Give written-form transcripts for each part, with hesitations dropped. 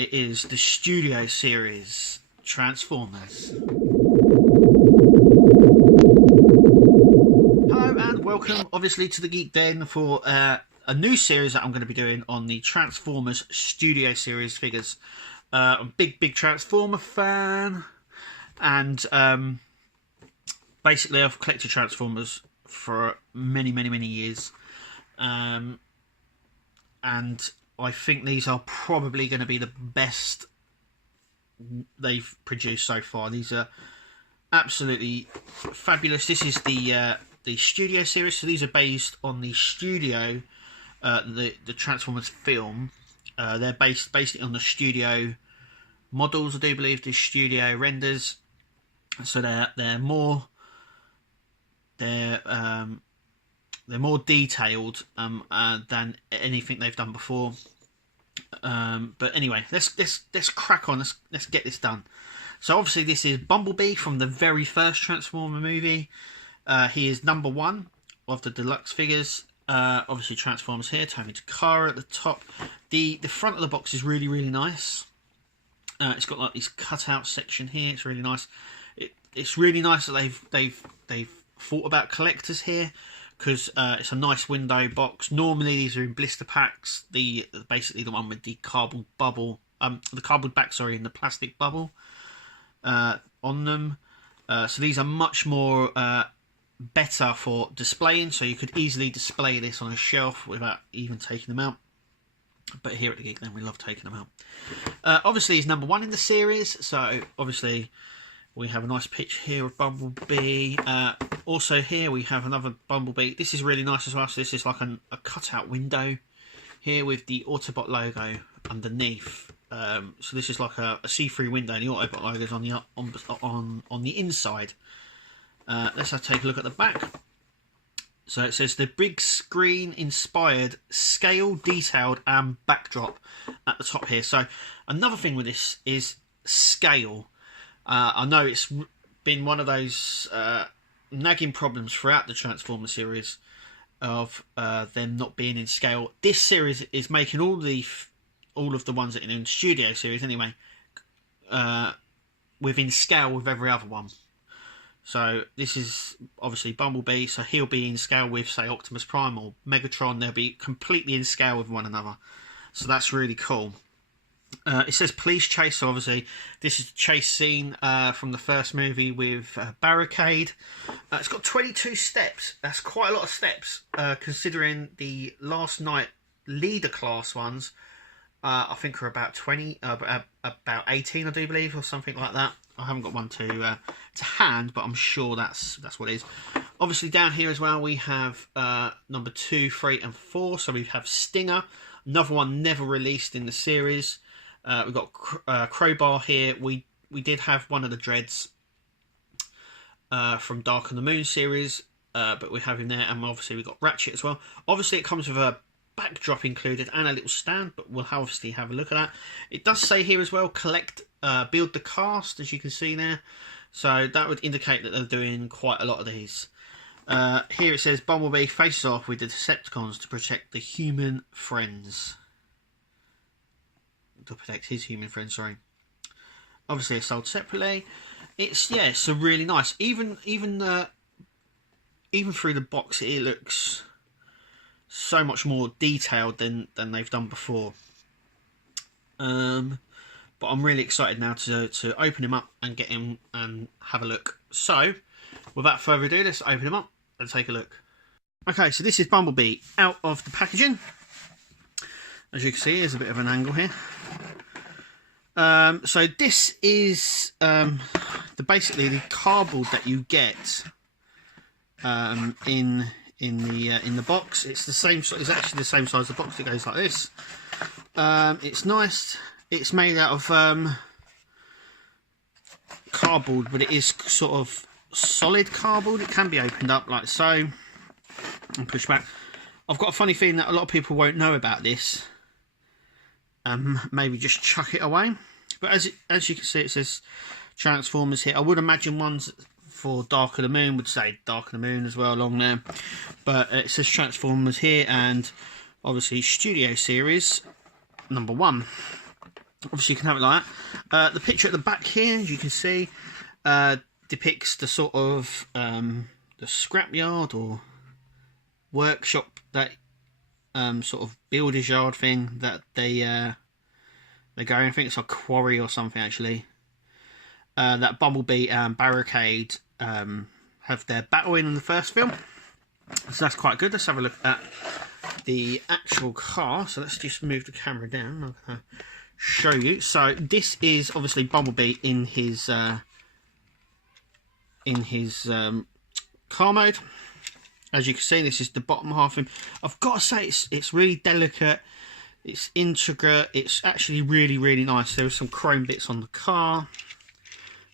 It is the Studio Series Transformers. Hello and welcome, obviously, to the Geek Den for a new series that I'm going to be doing on the Transformers Studio Series figures. I'm a big Transformer fan, and basically I've collected Transformers for many years, and I think these are probably going to be the best they've produced so far. These are absolutely fabulous. This is the Studio Series, so these are based on the Studio, the Transformers film. They're based on the Studio models, I do believe, the Studio renders. So they're more detailed than anything they've done before. But anyway, let's crack on. Let's get this done. So obviously this is Bumblebee from the very first Transformer movie. He is number 1 of the deluxe figures. Obviously Transformers here, Tony Takara at the top. The front of the box is really nice. It's got like this cutout section here. It's really nice. It's really nice that they've thought about collectors here, because it's a nice window box. Normally these are in blister packs. Basically the one with the cardboard bubble, the cardboard back, sorry, and the plastic bubble on them. So these are much more better for displaying. So you could easily display this on a shelf without even taking them out. But here at the Geek Den, we love taking them out. Obviously he's number 1 in the series, so obviously we have a nice picture here of Bumblebee. Also here we have another Bumblebee. This is really nice as well. So this is like a cutout window here with the Autobot logo underneath. So this is like a see-through window, and the Autobot logo is on the inside. Let's take a look at the back. So it says the big screen inspired scale, detailed and backdrop at the top here. So another thing with this is scale. I know it's been one of those nagging problems throughout the Transformers series of them not being in scale. This series is making all of the ones that are in the Studio series anyway within scale with every other one. So this is obviously Bumblebee, so he'll be in scale with, say, Optimus Prime or Megatron. They'll be completely in scale with one another. So that's really cool. It says police chase, so obviously this is the chase scene from the first movie with Barricade. It's got 22 steps. That's quite a lot of steps, considering the Last Night leader class ones I think are about 20, about 18 I do believe, or something like that. I haven't got one to hand, but I'm sure that's what it is. Obviously down here as well we have number 2, 3 and 4. So we have Stinger, another one never released in the series. We've got Crowbar here. We did have one of the Dreads from Dark on the Moon series, but we have him there, and obviously we've got Ratchet as well. Obviously it comes with a backdrop included and a little stand, but we'll obviously have a look at that. It does say here as well, build the cast, as you can see there. So that would indicate that they're doing quite a lot of these. Here it says Bumblebee faces off with the Decepticons to protect the human friends. To protect his human friends, sorry. Obviously it's sold separately. It's so really nice. Even through the box it looks so much more detailed than they've done before. But I'm really excited now to open him up and get him and have a look. So without further ado, let's open him up and take a look. Okay, so this is Bumblebee out of the packaging. As you can see, there's a bit of an angle here. So this is basically the cardboard that you get in the box. It's the same. It's actually the same size. The box, it goes like this. It's nice. It's made out of cardboard, but it is sort of solid cardboard. It can be opened up like so and pushed back. I've got a funny feeling that a lot of people won't know about this. Maybe just chuck it away. But as you can see, it says Transformers here. I would imagine ones for Dark of the Moon would say Dark of the Moon as well along there. But it says Transformers here, and obviously Studio Series number 1. Obviously you can have it like that. The picture at the back here, as you can see, depicts the sort of the scrapyard or workshop, that sort of builder's yard thing that they go in. I think it's a quarry or something actually. That Bumblebee and Barricade have their battle in the first film, so that's quite good. Let's have a look at the actual car. So let's just move the camera down. I'm going to show you. So this is obviously Bumblebee in his car mode. As you can see, this is the bottom half of him. I've got to say, it's really delicate, it's intricate, it's actually really, really nice. There are some chrome bits on the car.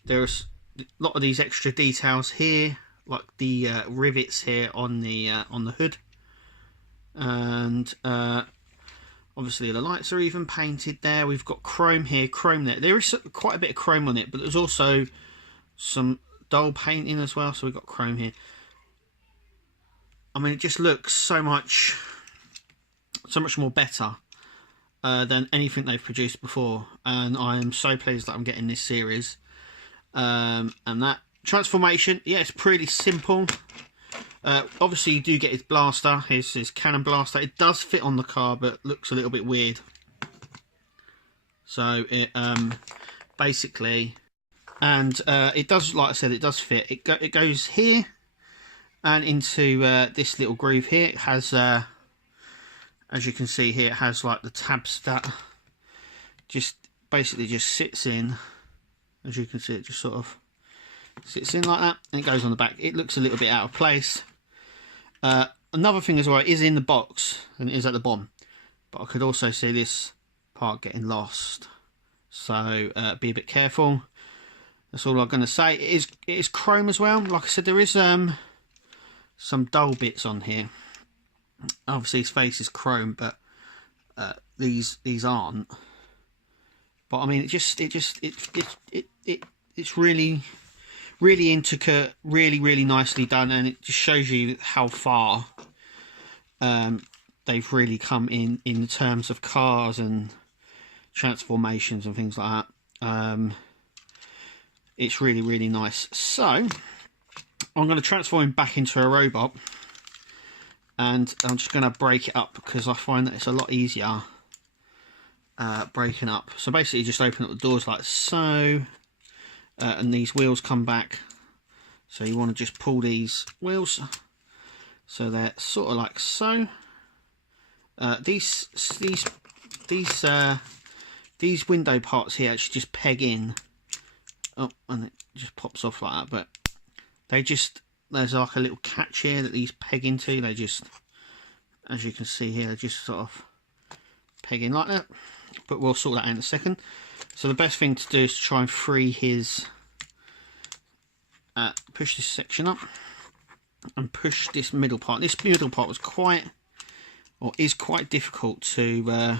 There's a lot of these extra details here, like the rivets here on the hood. And obviously the lights are even painted there. We've got chrome here, chrome there. There is quite a bit of chrome on it, but there's also some dull painting as well. So we've got chrome here. I mean, it just looks so much more better than anything they've produced before, and I am so pleased that I'm getting this series. And that transformation, yeah, it's pretty simple. Obviously, you do get his blaster, his cannon blaster. It does fit on the car, but looks a little bit weird. So it basically, and it does, like I said, it does fit. It goes here. And into this little groove here. It has, as you can see here, it has like the tabs that just basically just sits in. As you can see, it just sort of sits in like that, and it goes on the back. It looks a little bit out of place. Another thing as well, it is in the box and it is at the bottom, but I could also see this part getting lost. So be a bit careful. That's all I'm going to say. It is chrome as well. Like I said, there is some dull bits on here. Obviously his face is chrome, but these aren't. But I mean, it's really intricate, really nicely done, and it just shows you how far they've really come in terms of cars and transformations and things like that. It's really nice. So I'm going to transform him back into a robot, and I'm just going to break it up because I find that it's a lot easier breaking up. So basically just open up the doors like so, and these wheels come back. So you want to just pull these wheels so they're sort of like so. These window parts here actually just peg in. Oh, and it just pops off like that, but there's like a little catch here that these peg into. They just, as you can see here, they just sort of peg in like that, but we'll sort that out in a second. So the best thing to do is to try and free his push this section up and push this middle part. This middle part was is quite difficult to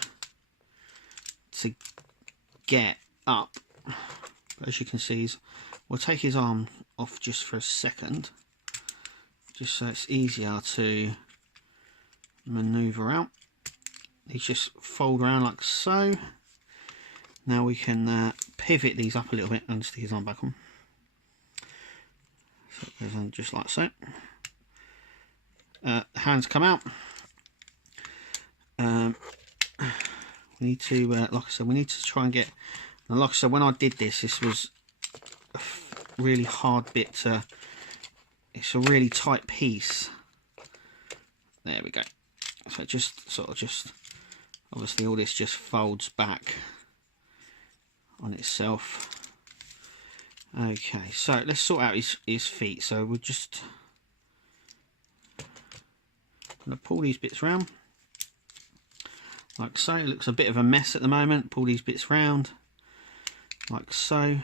get up. As you can see, we'll take his arm off just for a second, just so it's easier to maneuver out. These just fold around like so. Now we can pivot these up a little bit and stick his arm back on. So it goes on just like so. Hands come out. We need to, like I said, we need to try and get. And like I said, when I did this, this was a really hard bit to. It's a really tight piece. There we go. So it just sort of just, obviously all this just folds back on itself. Okay, so let's sort out his feet. So we'll just gonna pull these bits round like so. It looks a bit of a mess at the moment. Pull these bits round like so.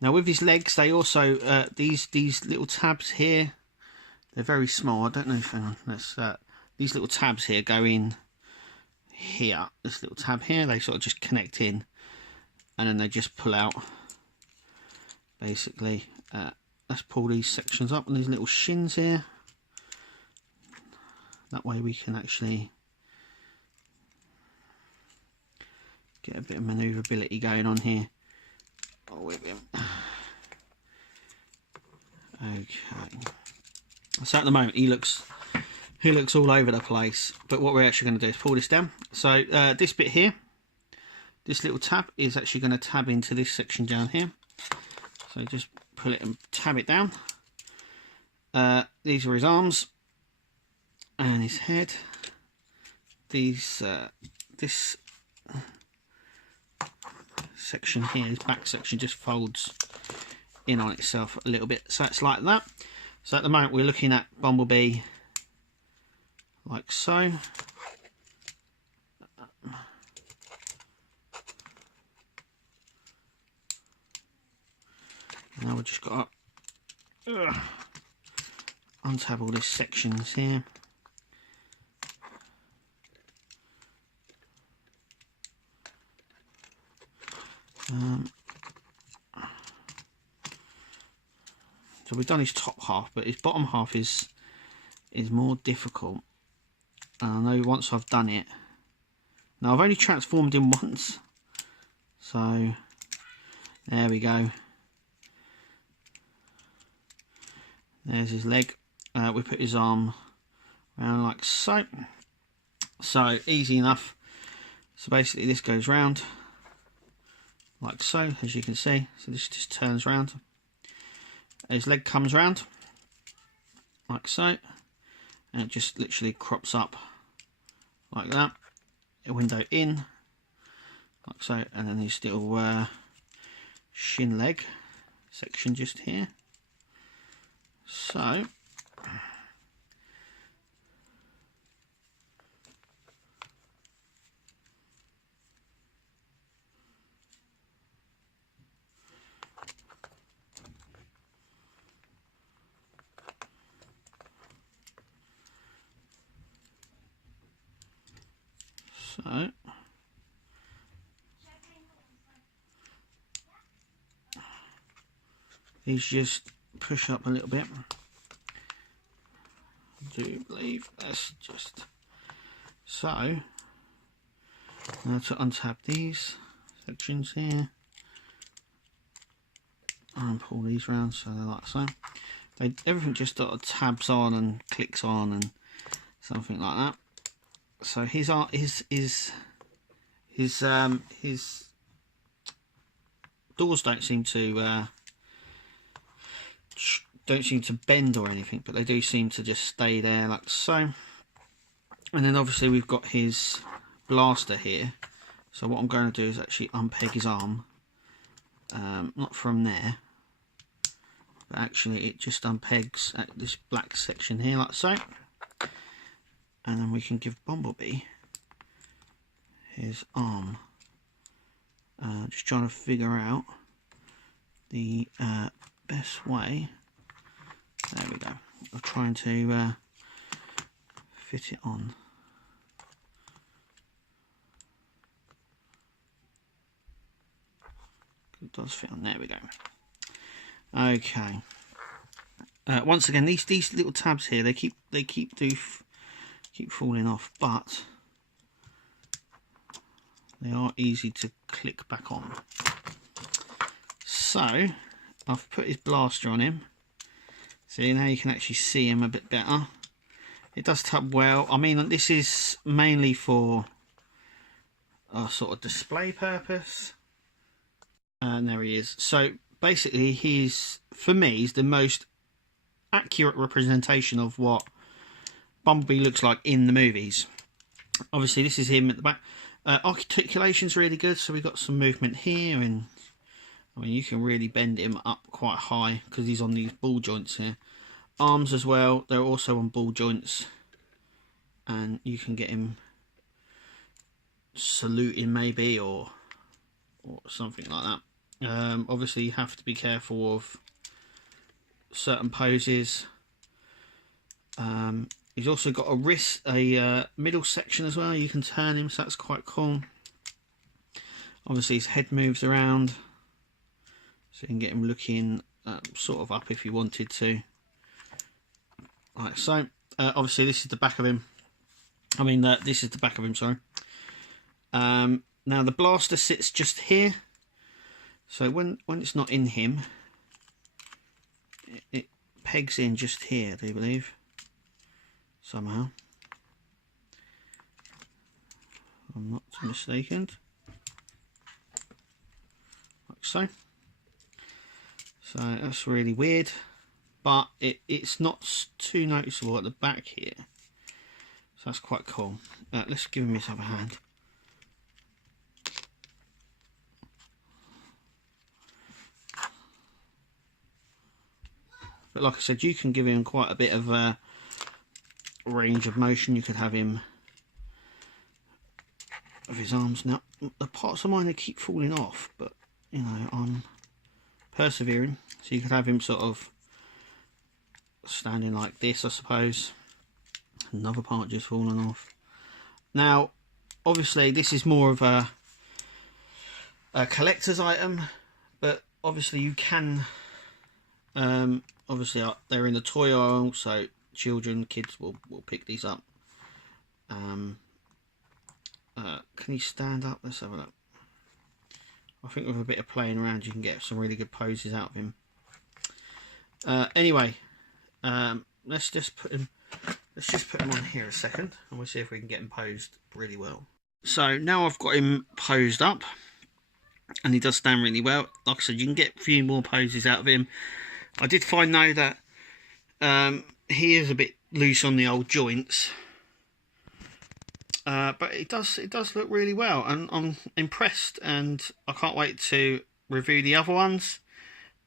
Now with his legs, they also these little tabs here, they're very small. I don't know if let's these little tabs here go in here. This little tab here, they sort of just connect in, and then they just pull out. Basically, let's pull these sections up on these little shins here. That way we can actually get a bit of manoeuvrability going on here with him. Okay. So at the moment he looks all over the place, but what we're actually going to do is pull this down. So this bit here, this little tab is actually going to tab into this section down here. So just pull it and tab it down. These are his arms and his head. This section here, his back section, just folds in on itself a little bit, so it's like that. So at the moment we're looking at Bumblebee like so. Now we've just got to untab all these sections here. So we've done his top half, but his bottom half is more difficult. And I know once I've done it. Now I've only transformed him once, so there we go. There's his leg. We put his arm around like so. So easy enough. So basically this goes round like so, as you can see. So this just turns round. His leg comes round like so, and it just literally crops up like that. A window in like so, and then his little shin leg section just here. So these just push up a little bit. I do believe that's just so. Now to untap these sections here and pull these round so they're like so. Everything just sort of tabs on and clicks on and something like that. So his doors don't seem to bend or anything, but they do seem to just stay there like so. And then obviously we've got his blaster here. So what I'm going to do is actually unpeg his arm, not from there, but actually it just unpegs at this black section here like so. And then we can give Bumblebee his arm. Just trying to figure out the best way. There we go. I'm trying to fit it on. It does fit on. There we go. Okay. Once again, these little tabs here, they keep falling off, but they are easy to click back on. So I've put his blaster on him. See, now you can actually see him a bit better. It does tap well. I mean, this is mainly for a sort of display purpose. And there he is. So basically, for me, he's the most accurate representation of what Bumblebee looks like in the movies. Obviously, this is him at the back. Articulation's really good, so we've got some movement here, and I mean, you can really bend him up quite high because he's on these ball joints here. Arms as well, they're also on ball joints, and you can get him saluting maybe, or something like that. Obviously, you have to be careful of certain poses. He's also got a middle section as well. You can turn him, so that's quite cool. Obviously, his head moves around, so you can get him looking sort of up if you wanted to, like so. Obviously, this is the back of him. I mean, this is the back of him. Sorry. Now the blaster sits just here, so when it's not in him, it pegs in just here, I do believe, somehow. I'm not mistaken. Like so. So that's really weird, but it's not too noticeable at the back here. So that's quite cool. Let's give him this other hand. But like I said, you can give him quite a bit of range of motion. You could have him of his arms. Now the parts of mine, they keep falling off, but you know, I'm persevering. So you could have him sort of standing like this, I suppose. Another part just fallen off. Now obviously this is more of a collector's item, but obviously you can obviously they're in the toy aisle, so kids will pick these up. Can he stand up? Let's have a look. I think with a bit of playing around you can get some really good poses out of him. Anyway, let's just put him on here a second, and we'll see if we can get him posed really well. So now I've got him posed up, and he does stand really well. Like I said, you can get a few more poses out of him. I did find though that he is a bit loose on the old joints, but it does look really well, and I'm impressed, and I can't wait to review the other ones.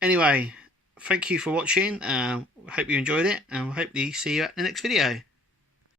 Anyway, thank you for watching. Hope you enjoyed it, and I hope to see you at the next video.